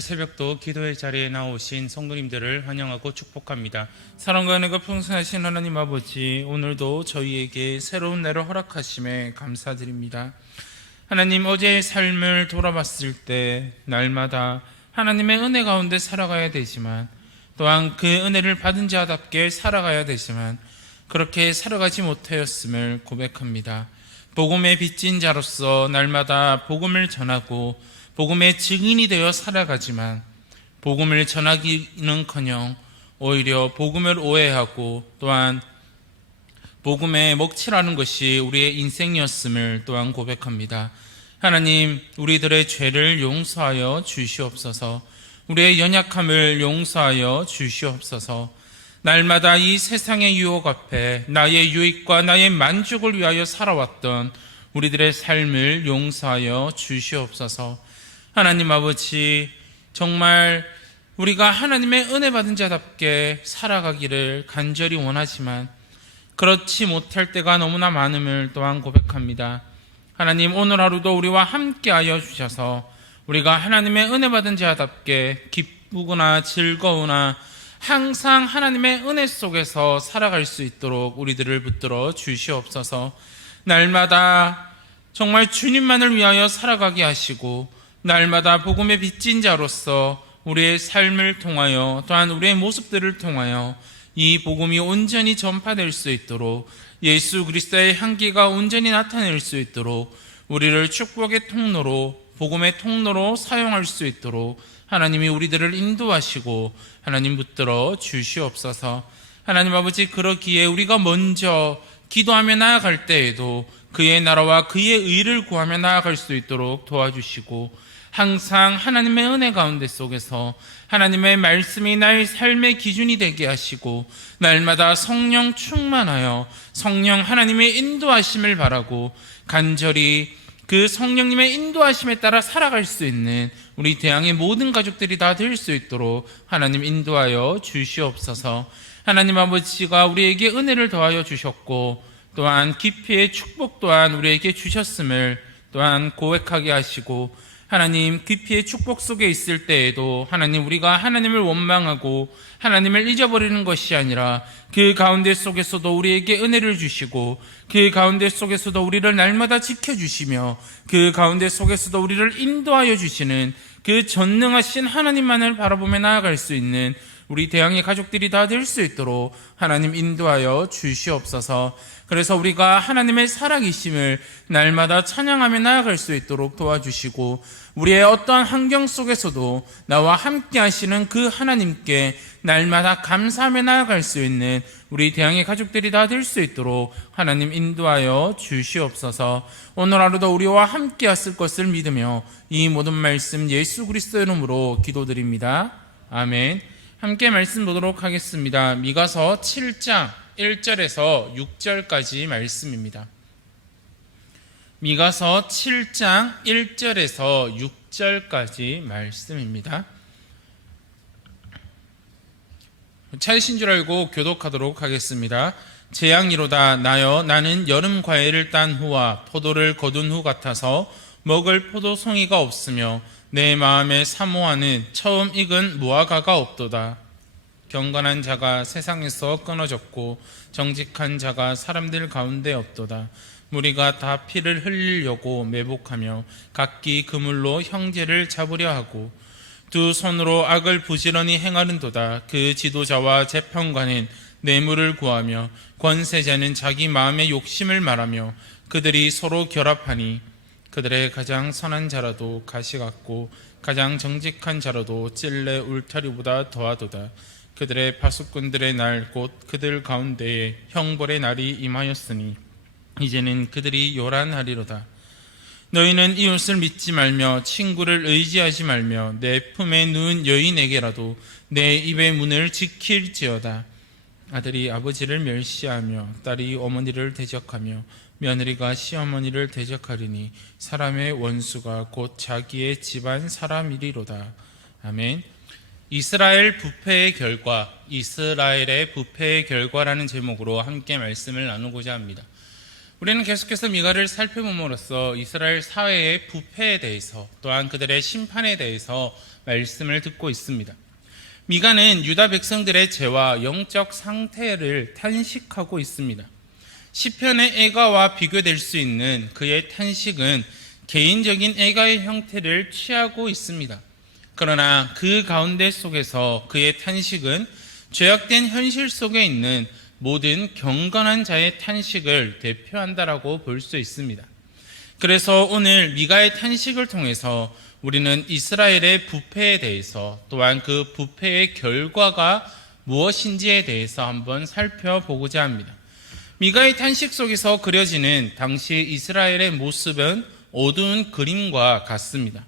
오늘 새벽도 기도의 자리에 나오신 성도님들을 환영하고 축복합니다. 사랑과 은혜가 풍성하신 하나님 아버지, 오늘도 저희에게 새로운 날을 허락하심에 감사드립니다. 하나님, 어제의 삶을 돌아봤을 때 날마다 하나님의 은혜 가운데 살아가야 되지만, 또한 그 은혜를 받은 자답게 살아가야 되지만 그렇게 살아가지 못하였음을 고백합니다. 복음의 빚진 자로서 날마다 복음을 전하고 복음의 증인이 되어 살아가지만 복음을 전하기는커녕 오히려 복음을 오해하고 또한 복음에 먹칠하는 것이 우리의 인생이었음을 또한 고백합니다. 하나님, 우리들의 죄를 용서하여 주시옵소서. 우리의 연약함을 용서하여 주시옵소서. 날마다 이 세상의 유혹 앞에 나의 유익과 나의 만족을 위하여 살아왔던 우리들의 삶을 용서하여 주시옵소서. 하나님 아버지, 정말 우리가 하나님의 은혜 받은 자답게 살아가기를 간절히 원하지만 그렇지 못할 때가 너무나 많음을 또한 고백합니다. 하나님, 오늘 하루도 우리와 함께하여 주셔서 우리가 하나님의 은혜 받은 자답게 기쁘거나 즐거우나 항상 하나님의 은혜 속에서 살아갈 수 있도록 우리들을 붙들어 주시옵소서. 날마다 정말 주님만을 위하여 살아가게 하시고 날마다 복음의 빚진 자로서 우리의 삶을 통하여 또한 우리의 모습들을 통하여 이 복음이 온전히 전파될 수 있도록, 예수 그리스도의 향기가 온전히 나타낼 수 있도록 우리를 축복의 통로로, 복음의 통로로 사용할 수 있도록 하나님이 우리들을 인도하시고 하나님 붙들어 주시옵소서. 하나님 아버지, 그러기에 우리가 먼저 기도하며 나아갈 때에도 그의 나라와 그의 의를 구하며 나아갈 수 있도록 도와주시고, 항상 하나님의 은혜 가운데 속에서 하나님의 말씀이 나의 삶의 기준이 되게 하시고 날마다 성령 충만하여 성령 하나님의 인도하심을 바라고 간절히 그 성령님의 인도하심에 따라 살아갈 수 있는 우리 대항의 모든 가족들이 다 될 수 있도록 하나님 인도하여 주시옵소서. 하나님 아버지가 우리에게 은혜를 더하여 주셨고 또한 깊이의 축복 또한 우리에게 주셨음을 또한 고백하게 하시고, 하나님, 깊이의 축복 속에 있을 때에도 하나님, 우리가 하나님을 원망하고 하나님을 잊어버리는 것이 아니라 그 가운데 속에서도 우리에게 은혜를 주시고 그 가운데 속에서도 우리를 날마다 지켜주시며 그 가운데 속에서도 우리를 인도하여 주시는 그 전능하신 하나님만을 바라보며 나아갈 수 있는 우리 대항의 가족들이 다 될 수 있도록 하나님 인도하여 주시옵소서. 그래서 우리가 하나님의 살아계심을 날마다 찬양하며 나아갈 수 있도록 도와주시고, 우리의 어떠한 환경 속에서도 나와 함께 하시는 그 하나님께 날마다 감사하며 나아갈 수 있는 우리 대항의 가족들이 다 될 수 있도록 하나님 인도하여 주시옵소서. 오늘 하루도 우리와 함께 하실 것을 믿으며 이 모든 말씀 예수 그리스도의 이름으로 기도드립니다. 아멘. 함께 말씀 보도록 하겠습니다. 미가서 7장 1절에서 6절까지 말씀입니다. 미가서 7장 1절에서 6절까지 말씀입니다. 찾으신 줄 알고 교독하도록 하겠습니다. 재앙이로다. 나여, 나는 여름 과일을 딴 후와 포도를 거둔 후 같아서 먹을 포도송이가 없으며 내 마음에 사모하는 처음 익은 무화과가 없도다. 경건한 자가 세상에서 끊어졌고 정직한 자가 사람들 가운데 없도다. 무리가 다 피를 흘리려고 매복하며 각기 그물로 형제를 잡으려 하고 두 손으로 악을 부지런히 행하는도다. 그 지도자와 재판관은 뇌물을 구하며 권세자는 자기 마음의 욕심을 말하며 그들이 서로 결합하니 그들의 가장 선한 자라도 가시 같고 가장 정직한 자라도 찔레 울타리보다 더하도다. 그들의 파수꾼들의 날 곧 그들 가운데에 형벌의 날이 임하였으니 이제는 그들이 요란하리로다. 너희는 이웃을 믿지 말며 친구를 의지하지 말며 내 품에 누운 여인에게라도 내 입의 문을 지킬지어다. 아들이 아버지를 멸시하며 딸이 어머니를 대적하며 며느리가 시어머니를 대적하리니 사람의 원수가 곧 자기의 집안 사람이리로다. 아멘. 이스라엘 부패의 결과, 이스라엘의 부패의 결과라는 제목으로 함께 말씀을 나누고자 합니다. 우리는 계속해서 미가를 살펴봄으로써 이스라엘 사회의 부패에 대해서 또한 그들의 심판에 대해서 말씀을 듣고 있습니다. 미가는 유다 백성들의 죄와 영적 상태를 탄식하고 있습니다. 시편의 애가와 비교될 수 있는 그의 탄식은 개인적인 애가의 형태를 취하고 있습니다. 그러나 그 가운데 속에서 그의 탄식은 죄악된 현실 속에 있는 모든 경건한 자의 탄식을 대표한다라고 볼 수 있습니다. 그래서 오늘 미가의 탄식을 통해서 우리는 이스라엘의 부패에 대해서 또한 그 부패의 결과가 무엇인지에 대해서 한번 살펴보고자 합니다. 미가의 탄식 속에서 그려지는 당시 이스라엘의 모습은 어두운 그림과 같습니다.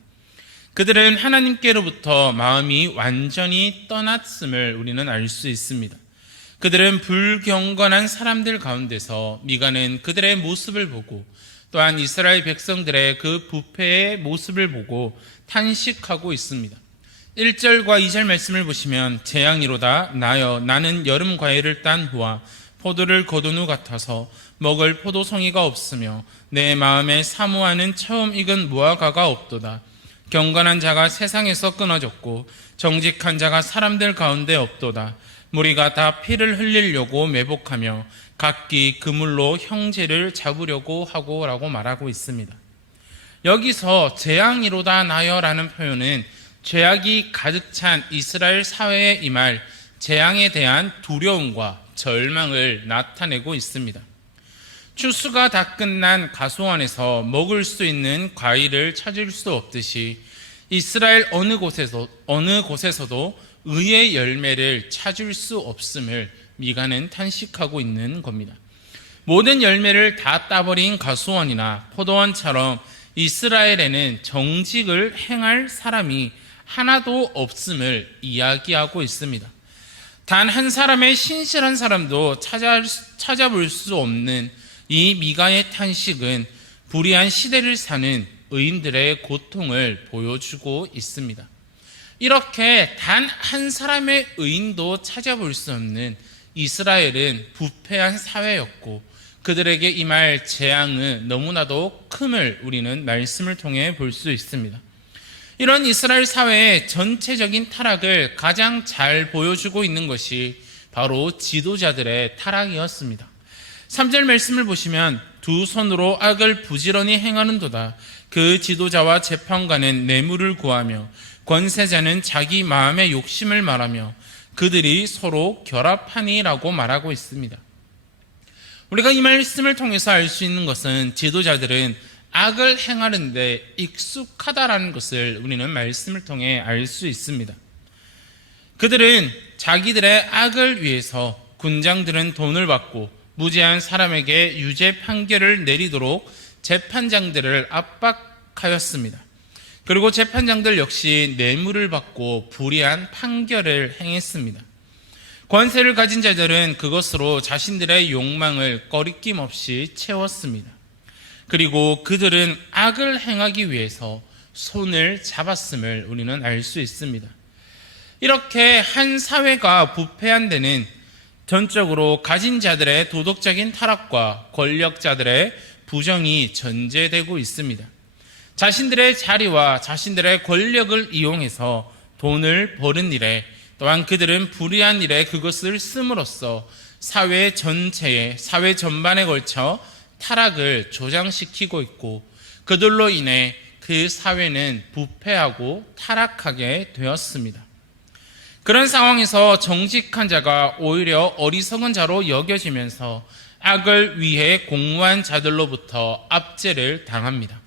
그들은 하나님께로부터 마음이 완전히 떠났음을 우리는 알 수 있습니다. 그들은 불경건한 사람들 가운데서 미가는 그들의 모습을 보고 또한 이스라엘 백성들의 그 부패의 모습을 보고 탄식하고 있습니다. 1절과 2절 말씀을 보시면 재앙이로다 나여 나는 여름 과일을 딴 후와 포도를 거둔 후 같아서 먹을 포도송이가 없으며 내 마음에 사모하는 처음 익은 무화과가 없도다. 경건한 자가 세상에서 끊어졌고 정직한 자가 사람들 가운데 없도다. 무리가 다 피를 흘리려고 매복하며 각기 그물로 형제를 잡으려고 하고 라고 말하고 있습니다. 여기서 재앙이로다 나여라는 표현은 죄악이 가득 찬 이스라엘 사회에 임할 재앙에 대한 두려움과 절망을 나타내고 있습니다. 추수가 다 끝난 가소원에서 먹을 수 있는 과일을 찾을 수 없듯이 이스라엘 어느 곳에서도 의의 열매를 찾을 수 없음을 미가는 탄식하고 있는 겁니다. 모든 열매를 다 따버린 가수원이나 포도원처럼 이스라엘에는 정직을 행할 사람이 하나도 없음을 이야기하고 있습니다. 단 한 사람의 신실한 사람도 찾아볼 수 없는 이 미가의 탄식은 불의한 시대를 사는 의인들의 고통을 보여주고 있습니다. 이렇게 단 한 사람의 의인도 찾아볼 수 없는 이스라엘은 부패한 사회였고 그들에게 임할 재앙은 너무나도 큼을 우리는 말씀을 통해 볼 수 있습니다. 이런 이스라엘 사회의 전체적인 타락을 가장 잘 보여주고 있는 것이 바로 지도자들의 타락이었습니다. 3절 말씀을 보시면 두 손으로 악을 부지런히 행하는도다. 그 지도자와 재판관은 뇌물을 구하며 권세자는 자기 마음의 욕심을 말하며 그들이 서로 결합하니라고 말하고 있습니다. 우리가 이 말씀을 통해서 알 수 있는 것은 지도자들은 악을 행하는데 익숙하다라는 것을 우리는 말씀을 통해 알 수 있습니다. 그들은 자기들의 악을 위해서 군장들은 돈을 받고 무죄한 사람에게 유죄 판결을 내리도록 재판장들을 압박하였습니다. 그리고 재판장들 역시 뇌물을 받고 불의한 판결을 행했습니다. 권세를 가진 자들은 그것으로 자신들의 욕망을 꺼리낌 없이 채웠습니다. 그리고 그들은 악을 행하기 위해서 손을 잡았음을 우리는 알 수 있습니다. 이렇게 한 사회가 부패한 데는 전적으로 가진 자들의 도덕적인 타락과 권력자들의 부정이 전제되고 있습니다. 자신들의 자리와 자신들의 권력을 이용해서 돈을 버는 일에 또한 그들은 불의한 일에 그것을 씀으로써 사회 전체에 사회 전반에 걸쳐 타락을 조장시키고 있고 그들로 인해 그 사회는 부패하고 타락하게 되었습니다. 그런 상황에서 정직한 자가 오히려 어리석은 자로 여겨지면서 악을 위해 공모한 자들로부터 압제를 당합니다.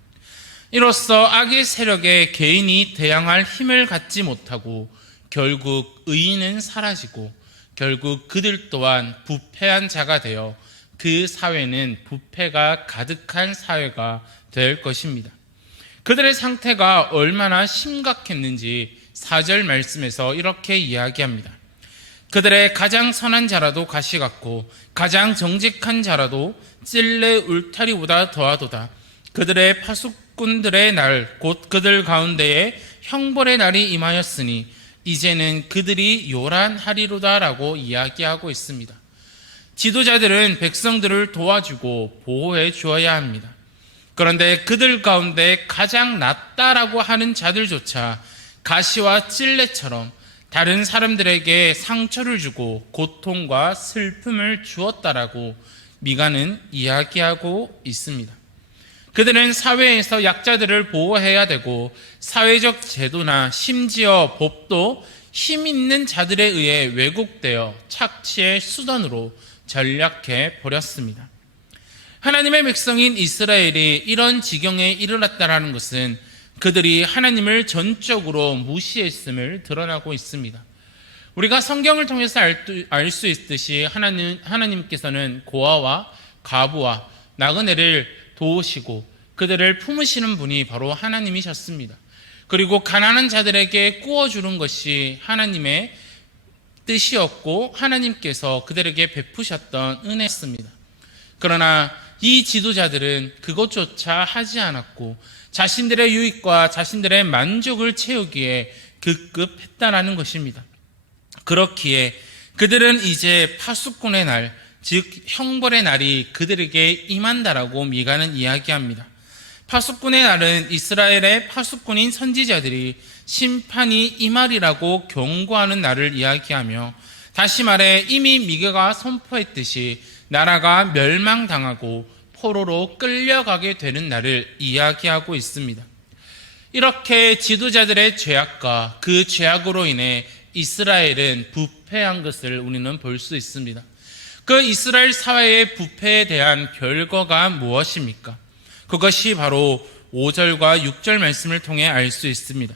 이로써 악의 세력에 개인이 대항할 힘을 갖지 못하고 결국 의인은 사라지고 결국 그들 또한 부패한 자가 되어 그 사회는 부패가 가득한 사회가 될 것입니다. 그들의 상태가 얼마나 심각했는지 4절 말씀에서 이렇게 이야기합니다. 그들의 가장 선한 자라도 가시 같고 가장 정직한 자라도 찔레 울타리보다 더하도다. 그들의 파수꾼들의 날 곧 그들 가운데에 형벌의 날이 임하였으니 이제는 그들이 요란하리로다라고 이야기하고 있습니다. 지도자들은 백성들을 도와주고 보호해 주어야 합니다. 그런데 그들 가운데 가장 낫다라고 하는 자들조차 가시와 찔레처럼 다른 사람들에게 상처를 주고 고통과 슬픔을 주었다라고 미가는 이야기하고 있습니다. 그들은 사회에서 약자들을 보호해야 되고 사회적 제도나 심지어 법도 힘 있는 자들에 의해 왜곡되어 착취의 수단으로 전락해 버렸습니다. 하나님의 백성인 이스라엘이 이런 지경에 이르렀다는 것은 그들이 하나님을 전적으로 무시했음을 드러나고 있습니다. 우리가 성경을 통해서 알 수 있듯이 하나님께서는 고아와 과부와 나그네를 도우시고 그들을 품으시는 분이 바로 하나님이셨습니다. 그리고 가난한 자들에게 구워주는 것이 하나님의 뜻이었고 하나님께서 그들에게 베푸셨던 은혜였습니다. 그러나 이 지도자들은 그것조차 하지 않았고 자신들의 유익과 자신들의 만족을 채우기에 급급했다라는 것입니다. 그렇기에 그들은 이제 파수꾼의 날, 즉 형벌의 날이 그들에게 임한다라고 미가는 이야기합니다. 파수꾼의 날은 이스라엘의 파수꾼인 선지자들이 심판이 임하리라고 경고하는 날을 이야기하며, 다시 말해 이미 미가가 선포했듯이 나라가 멸망당하고 포로로 끌려가게 되는 날을 이야기하고 있습니다. 이렇게 지도자들의 죄악과 그 죄악으로 인해 이스라엘은 부패한 것을 우리는 볼 수 있습니다. 그 이스라엘 사회의 부패에 대한 결과가 무엇입니까? 그것이 바로 5절과 6절 말씀을 통해 알 수 있습니다.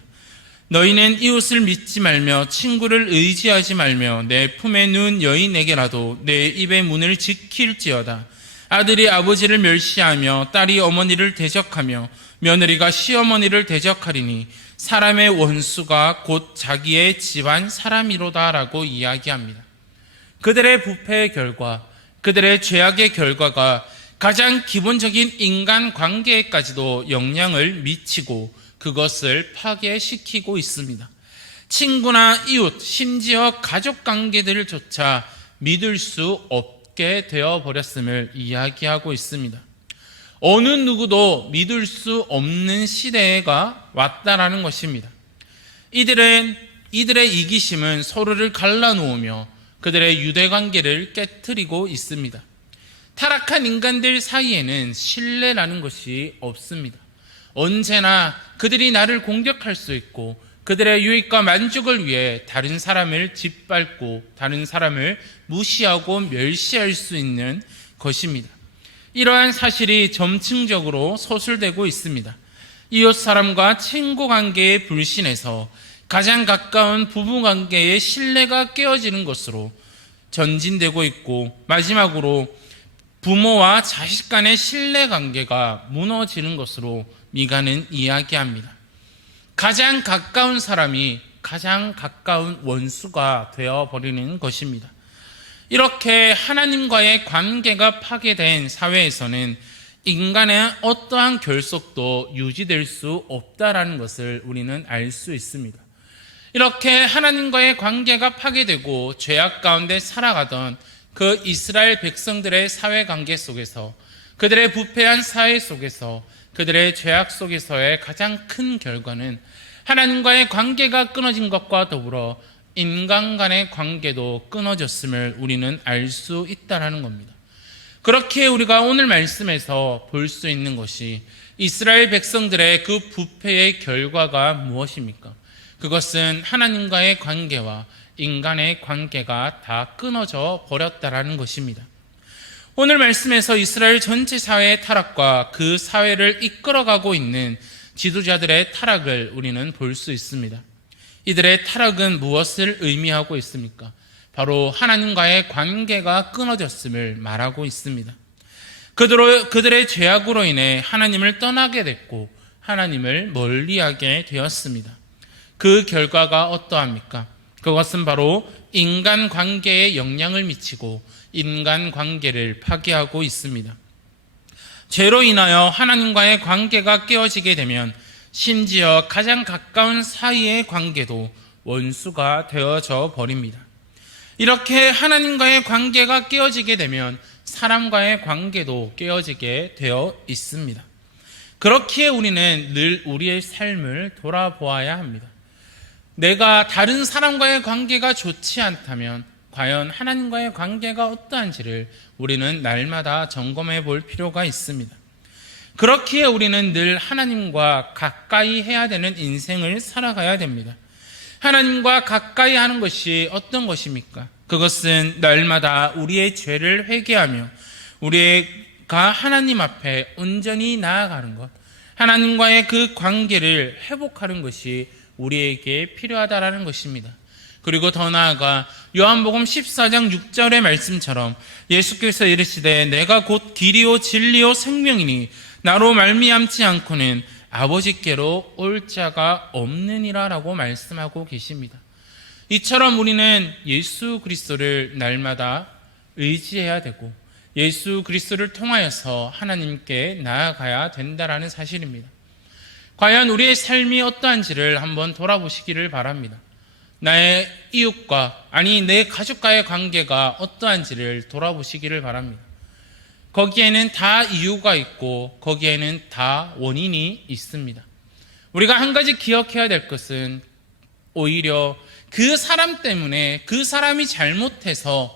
너희는 이웃을 믿지 말며 친구를 의지하지 말며 내 품에 누운 여인에게라도 내 입의 문을 지킬지어다. 아들이 아버지를 멸시하며 딸이 어머니를 대적하며 며느리가 시어머니를 대적하리니 사람의 원수가 곧 자기의 집안 사람이로다 라고 이야기합니다. 그들의 부패의 결과, 그들의 죄악의 결과가 가장 기본적인 인간관계에까지도 영향을 미치고 그것을 파괴시키고 있습니다. 친구나 이웃, 심지어 가족관계들조차 믿을 수 없게 되어버렸음을 이야기하고 있습니다. 어느 누구도 믿을 수 없는 시대가 왔다라는 것입니다. 이들의 이기심은 서로를 갈라놓으며 그들의 유대관계를 깨트리고 있습니다. 타락한 인간들 사이에는 신뢰라는 것이 없습니다. 언제나 그들이 나를 공격할 수 있고 그들의 유익과 만족을 위해 다른 사람을 짓밟고 다른 사람을 무시하고 멸시할 수 있는 것입니다. 이러한 사실이 점층적으로 서술되고 있습니다. 이웃 사람과 친구 관계에 불신해서 가장 가까운 부부 관계의 신뢰가 깨어지는 것으로 전진되고 있고, 마지막으로 부모와 자식 간의 신뢰 관계가 무너지는 것으로 미가는 이야기합니다. 가장 가까운 사람이 가장 가까운 원수가 되어버리는 것입니다. 이렇게 하나님과의 관계가 파괴된 사회에서는 인간의 어떠한 결속도 유지될 수 없다라는 것을 우리는 알 수 있습니다. 이렇게 하나님과의 관계가 파괴되고 죄악 가운데 살아가던 그 이스라엘 백성들의 사회관계 속에서, 그들의 부패한 사회 속에서, 그들의 죄악 속에서의 가장 큰 결과는 하나님과의 관계가 끊어진 것과 더불어 인간 간의 관계도 끊어졌음을 우리는 알 수 있다는 겁니다. 그렇게 우리가 오늘 말씀에서 볼 수 있는 것이 이스라엘 백성들의 그 부패의 결과가 무엇입니까? 그것은 하나님과의 관계와 인간의 관계가 다 끊어져 버렸다라는 것입니다. 오늘 말씀에서 이스라엘 전체 사회의 타락과 그 사회를 이끌어가고 있는 지도자들의 타락을 우리는 볼 수 있습니다. 이들의 타락은 무엇을 의미하고 있습니까? 바로 하나님과의 관계가 끊어졌음을 말하고 있습니다. 그들의 죄악으로 인해 하나님을 떠나게 됐고 하나님을 멀리하게 되었습니다. 그 결과가 어떠합니까? 그것은 바로 인간관계에 영향을 미치고 인간관계를 파괴하고 있습니다. 죄로 인하여 하나님과의 관계가 깨어지게 되면 심지어 가장 가까운 사이의 관계도 원수가 되어져 버립니다. 이렇게 하나님과의 관계가 깨어지게 되면 사람과의 관계도 깨어지게 되어 있습니다. 그렇기에 우리는 늘 우리의 삶을 돌아보아야 합니다. 내가 다른 사람과의 관계가 좋지 않다면 과연 하나님과의 관계가 어떠한지를 우리는 날마다 점검해 볼 필요가 있습니다. 그렇기에 우리는 늘 하나님과 가까이 해야 되는 인생을 살아가야 됩니다. 하나님과 가까이 하는 것이 어떤 것입니까? 그것은 날마다 우리의 죄를 회개하며 우리가 하나님 앞에 온전히 나아가는 것, 하나님과의 그 관계를 회복하는 것이 우리에게 필요하다라는 것입니다. 그리고 더 나아가 요한복음 14장 6절의 말씀처럼 예수께서 이르시되 내가 곧 길이요 진리요 생명이니 나로 말미암지 않고는 아버지께로 올 자가 없느니라 라고 말씀하고 계십니다. 이처럼 우리는 예수 그리스도를 날마다 의지해야 되고 예수 그리스도를 통하여서 하나님께 나아가야 된다라는 사실입니다. 과연 우리의 삶이 어떠한지를 한번 돌아보시기를 바랍니다. 나의 이웃과 내 가족과의 관계가 어떠한지를 돌아보시기를 바랍니다. 거기에는 다 이유가 있고 거기에는 다 원인이 있습니다. 우리가 한 가지 기억해야 될 것은 오히려 그 사람 때문에 그 사람이 잘못해서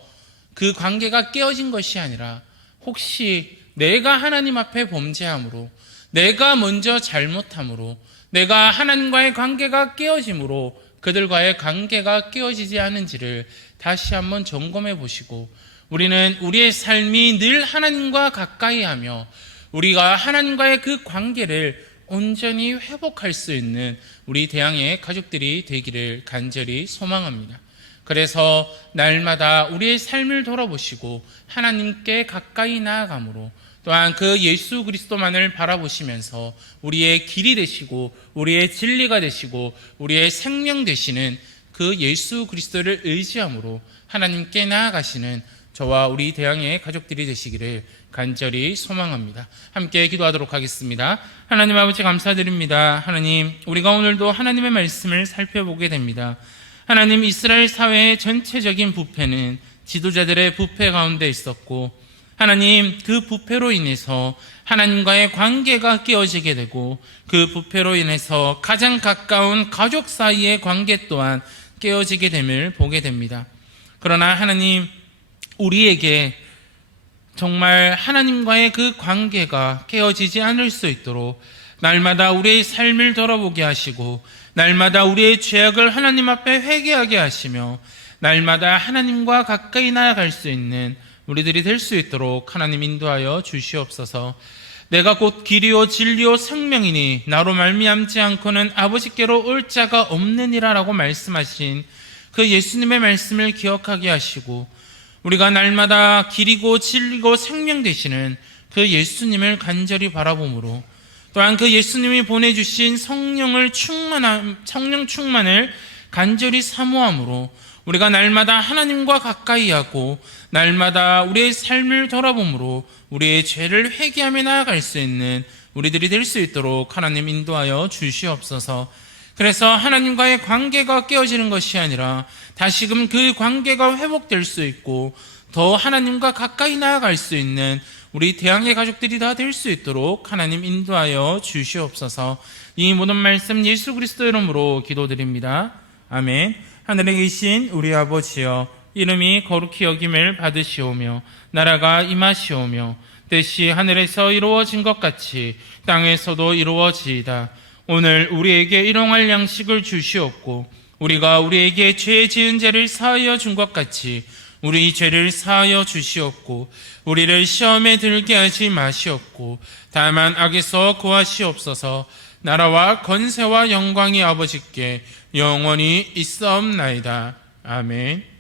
그 관계가 깨어진 것이 아니라 혹시 내가 하나님 앞에 범죄함으로 내가 먼저 잘못함으로 내가 하나님과의 관계가 깨어짐으로 그들과의 관계가 깨어지지 않은지를 다시 한번 점검해 보시고 우리는 우리의 삶이 늘 하나님과 가까이 하며 우리가 하나님과의 그 관계를 온전히 회복할 수 있는 우리 대양의 가족들이 되기를 간절히 소망합니다. 그래서 날마다 우리의 삶을 돌아보시고 하나님께 가까이 나아감으로 또한 그 예수 그리스도만을 바라보시면서 우리의 길이 되시고 우리의 진리가 되시고 우리의 생명 되시는 그 예수 그리스도를 의지함으로 하나님께 나아가시는 저와 우리 대양의 가족들이 되시기를 간절히 소망합니다. 함께 기도하도록 하겠습니다. 하나님 아버지 감사드립니다. 하나님, 우리가 오늘도 하나님의 말씀을 살펴보게 됩니다. 하나님, 이스라엘 사회의 전체적인 부패는 지도자들의 부패 가운데 있었고 하나님, 그 부패로 인해서 하나님과의 관계가 깨어지게 되고 그 부패로 인해서 가장 가까운 가족 사이의 관계 또한 깨어지게 됨을 보게 됩니다. 그러나 하나님, 우리에게 정말 하나님과의 그 관계가 깨어지지 않을 수 있도록 날마다 우리의 삶을 돌아보게 하시고 날마다 우리의 죄악을 하나님 앞에 회개하게 하시며 날마다 하나님과 가까이 나아갈 수 있는 우리들이 될 수 있도록 하나님 인도하여 주시옵소서. 내가 곧 길이요 진리요 생명이니 나로 말미암지 않고는 아버지께로 올 자가 없느니라 라고 말씀하신 그 예수님의 말씀을 기억하게 하시고 우리가 날마다 길이고 진리고 생명 되시는 그 예수님을 간절히 바라보므로 또한 그 예수님이 보내주신 성령 충만을 간절히 사모함으로 우리가 날마다 하나님과 가까이 하고 날마다 우리의 삶을 돌아보므로 우리의 죄를 회개하며 나아갈 수 있는 우리들이 될 수 있도록 하나님 인도하여 주시옵소서. 그래서 하나님과의 관계가 깨어지는 것이 아니라 다시금 그 관계가 회복될 수 있고 더 하나님과 가까이 나아갈 수 있는 우리 대양의 가족들이 다 될 수 있도록 하나님 인도하여 주시옵소서. 이 모든 말씀 예수 그리스도 이름으로 기도드립니다. 아멘. 하늘에 계신 우리 아버지여, 이름이 거룩히 여김을 받으시오며 나라가 임하시오며 뜻이 하늘에서 이루어진 것 같이 땅에서도 이루어지이다. 오늘 우리에게 일용할 양식을 주시옵고 우리가 우리에게 죄 지은 죄를 사하여 준 것 같이 우리 죄를 사하여 주시옵고 우리를 시험에 들게 하지 마시옵고 다만 악에서 구하시옵소서. 나라와 권세와 영광이 아버지께 영원히 있사옵나이다. 아멘.